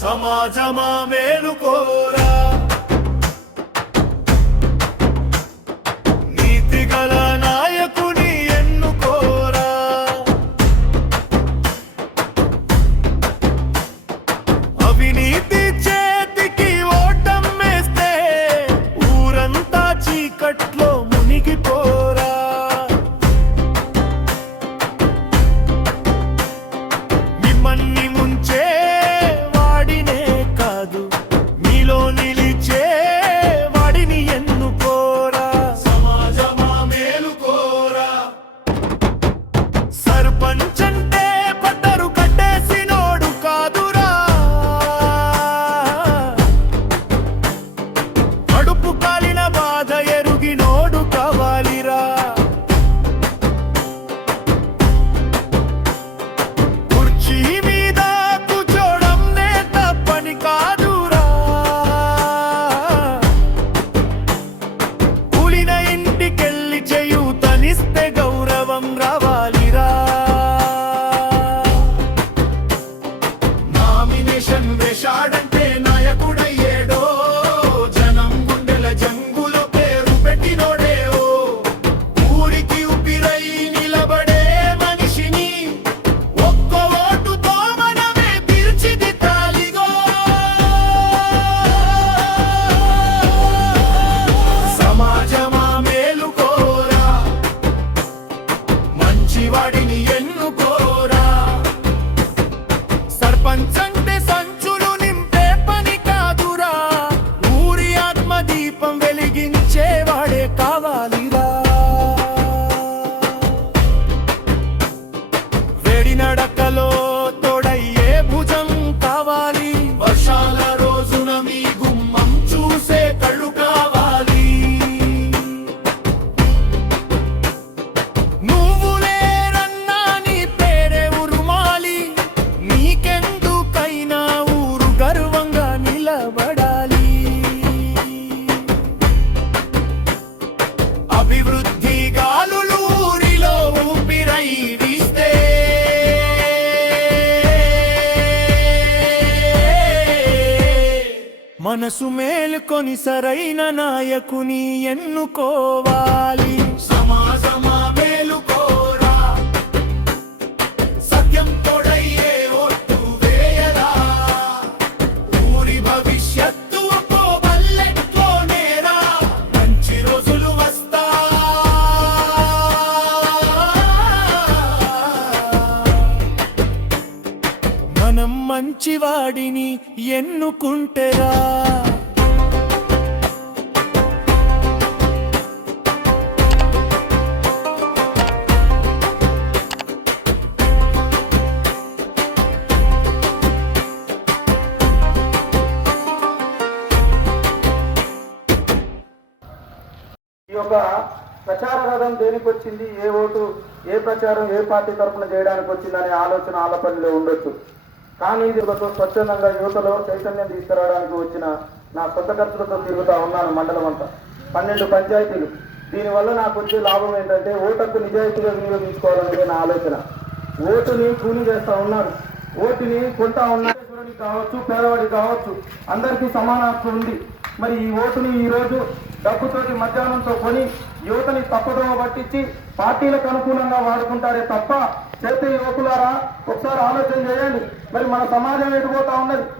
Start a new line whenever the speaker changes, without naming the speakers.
సమాజమా వేణుకోరా అభివృద్ధి గాలులు ఊరిలో ఊపిరై వీస్తే. మనసు మేలుకొని సరైన నాయకుని ఎన్నుకోవాలి? మంచివాడిని ఎన్నుకుంటేరా?
ఈ యొక్క ప్రచార రథం దేనికి వచ్చింది? ఏ ఓటు ఏ ప్రచారం ఏ పార్టీ తరఫున చేయడానికి వచ్చిందనే ఆలోచన ఆలపల్లిలో ఉండొచ్చు. కానీ ఇది ఒక స్వచ్ఛందంగా యువతలో చైతన్యం తీసుకురావడానికి వచ్చిన నా సొంత ఖర్చులతో తిరుగుతా ఉన్నాను మండలం అంతా. పన్నెండు పంచాయతీలు. దీనివల్ల నాకు వచ్చే లాభం ఏంటంటే ఓటకు నిజాయితీగా వినియోగించుకోవాలనేది నా ఆలోచన. ఓటుని కూలి చేస్తా ఉన్నారు. ఓటుని కొంటా ఉన్నారు కావచ్చు పేదవాడికి కావచ్చు అందరికీ సమాన హక్కు ఉంది. మరి ఈ ఓటుని ఈరోజు డబ్బుతోటి మధ్యాహ్నంతో కొని యువతని తప్పుదోవ పట్టించి పార్టీలకు అనుకూలంగా వాడుకుంటారే తప్ప చేసే యువకులారా ఒకసారి ఆలోచన చేయండి. మరి మన సమాజం ఎటుపోతా ఉన్నది?